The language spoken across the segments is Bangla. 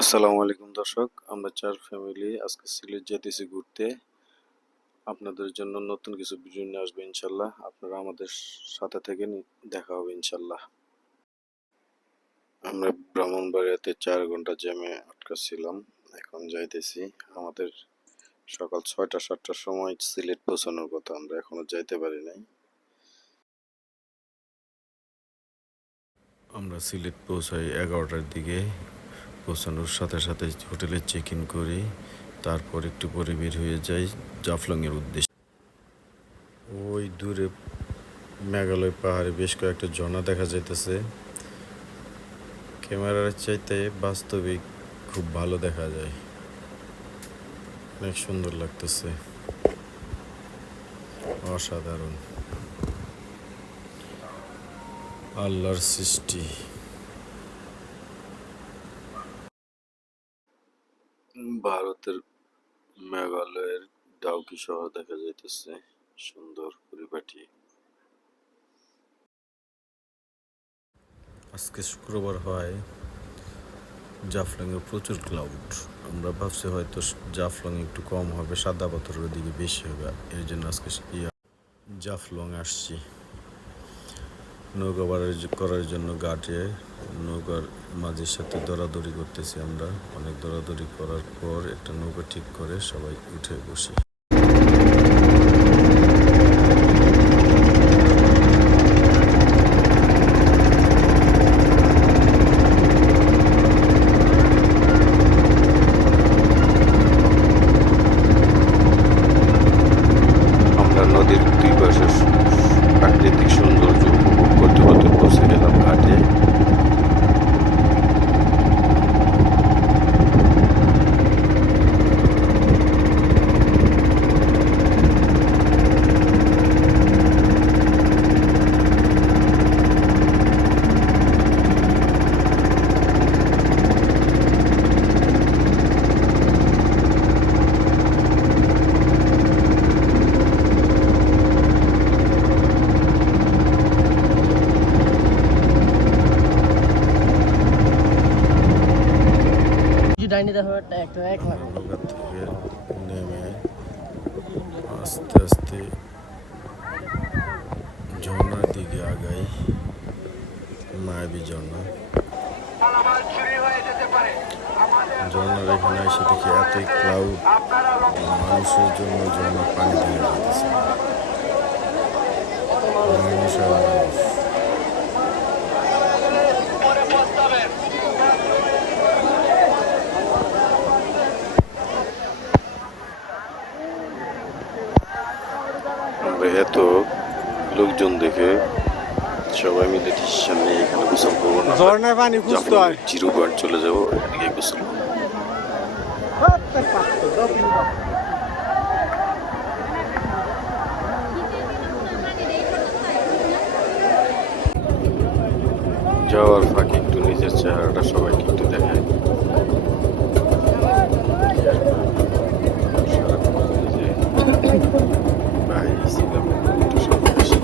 আসসালামু আলাইকুম দর্শক, আমরা চার ফ্যামিলি আজকে সিলেট যেতেছি ঘুরতে। আপনাদের জন্য নতুন কিছু ভিডিও নিয়ে আসবে ইনশাল্লাহ। আপনারা আমাদের সাথে থেকে দেখা হবে ইনশাল্লাহ। আমরা ব্রাহ্মণবাড়িয়াতে 4 ঘন্টা জ্যামে আটকা ছিলাম, এখন যাইতেছি। আমাদের সকাল 6টা-7টার সময় সিলেট পৌঁছানোর কথা, আমরা এখনো যাইতে পারি নাই। আমরা সিলেট পৌঁছাই 11টার দিকে। পৌঁছানোর সাথে সাথে হোটেলে চেক ইন করি, তারপর একটু পরে বের হয়ে যাই জাফলংয়ের উদ্দেশ্যে। ওই দূরে মেঘালয় পাহাড়ে বেশ কয়েকটা ঝর্ণা দেখা যাইতেছে। ক্যামেরার চাইতে বাস্তবিক খুব ভালো দেখা যায়, অনেক সুন্দর লাগতেছে, অসাধারণ আল্লাহর সৃষ্টি। ভারতের মেঘালয়ের ডাউকি শহর দেখা যাইতেছে, সুন্দর পরিপাটি। আজকে শুক্রবার হয়, জাফলংয়ে প্রচুর ক্লাউড। আমরা ভাবছি হয়তো জাফলং একটু কম হবে, সাদা পাথরের দিকে বেশি হবে, এর জন্য আজকে জাফলং আসছি নৌকা করার জন্য। ঘাটে নৌকার মাঝির সাথে দৌড়াদৌড়ি করতেছি আমরা। অনেক দৌড়াদৌড়ি করার পর একটা নৌকা ঠিক করে সবাই উঠে বসি। নদীর দুই পাশে প্রাকৃতিক সৌন্দর্য উপভোগ করতে করতে পৌঁছে গেলাম ঘাটে। ডাইনি দেখো একটা এক লাখ নৌকা থেকে নেমে আস্তে আস্তে ঝর্ণার দিকে আগাই, মায়াবী ঝর্ণা। ঝর্ণার এখানে এসে দেখি এতই ক্লাউড, মানুষের জন্য ঝর্ণার পানি দিয়ে যেতেছে, মানুষ আর মানুষ। আমরা এত লোকজন দেখে সবাই মিলে ডিসিশন নিয়ে এখানে গোসল করবো না, ঝর্ণায় পানি খুঁজতে হয়। জিরো পয়েন্ট চলে যাবো, এখানে গিয়ে গোসল করবো। যাওয়ার ফাঁকে একটু নিজের চেহারাটা সবাইকে একটু দেখায়। সারাক্ষণ নিজে বাইরে ছিলাম, একটু সময় বেশি।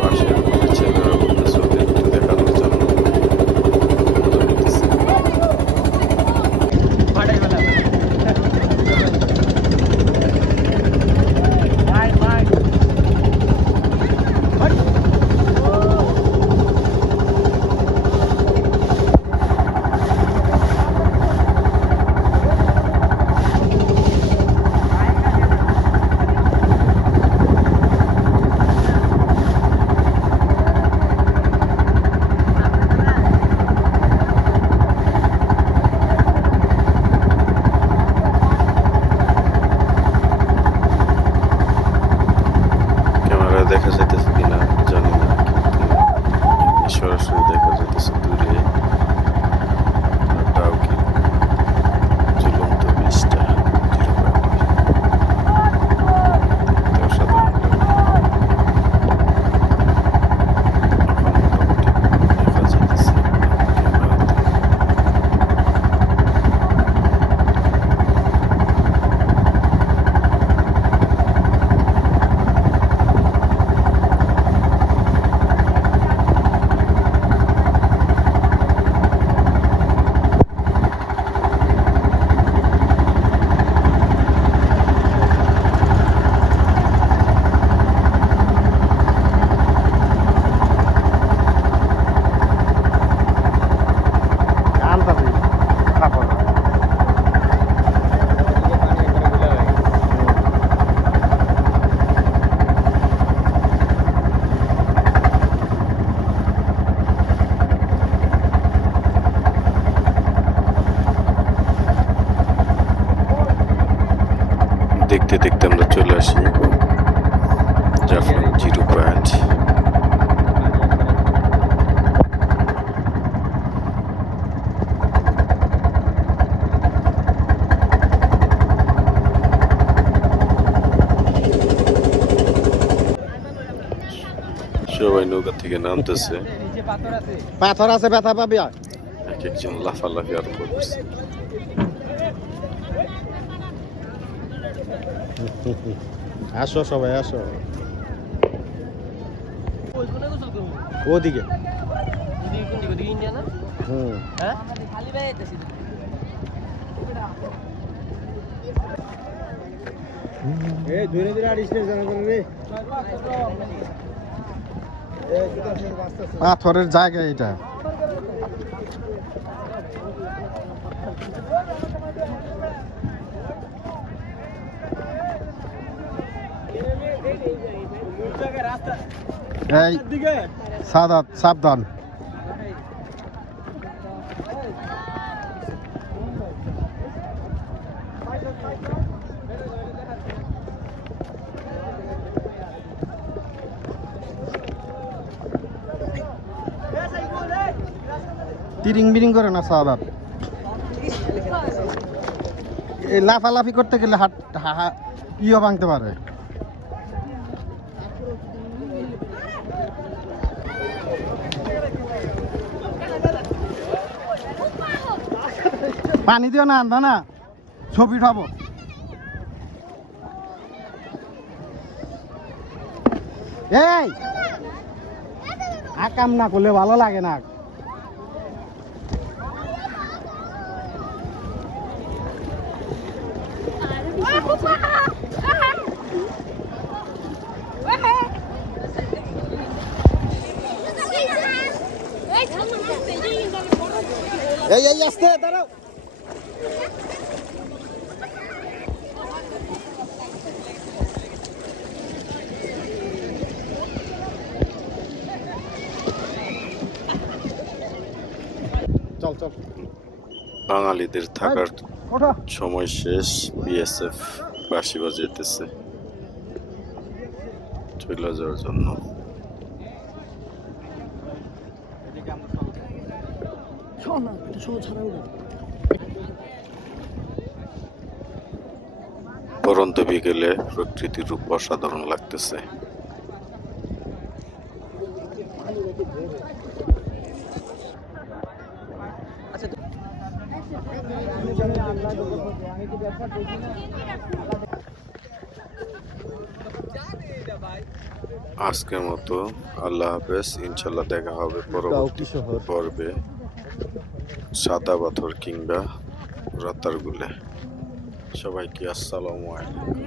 পাশের ছেলেরা বলতেছে ওদের একটু দেখানোর জন্য ভাড়াই বেলা সবাই নৌকা থেকে নামতেছে, পাথর আছে, ব্যথা পাবি। এক একজন লাফালাফি আরম্ভ করছে। আসো সবাই আসো, ওদিকে। পাথরের জায়গা এটা। এই সাদাত সাবধান। তিরিং বিরিং করে না সাদাত, লাফালাফি করতে গেলে হাত ইও ভাঙতে পারে। পানি দিও না, আনবা না, ছবি উঠাবো। এই আকাম না করলে ভালো লাগে না। এই আসতে দাঁড়াও। চল চল। বাঙালিদের থাকার সময় শেষ, বিএসএফ বাঁশি বাজাইতেছে চলে যাওয়ার জন্য। পরন্ত বিকেলে প্রকৃতির রূপ অসাধারণ লাগতেছে। আজকের মতো আল্লাহ হাফেজ, ইনশাল্লাহ দেখা হবে পরবর্তী পর্বে সাদা পাথর কিংবা রাতারগুলে। সবাইকে আসসালামু আলাইকুম।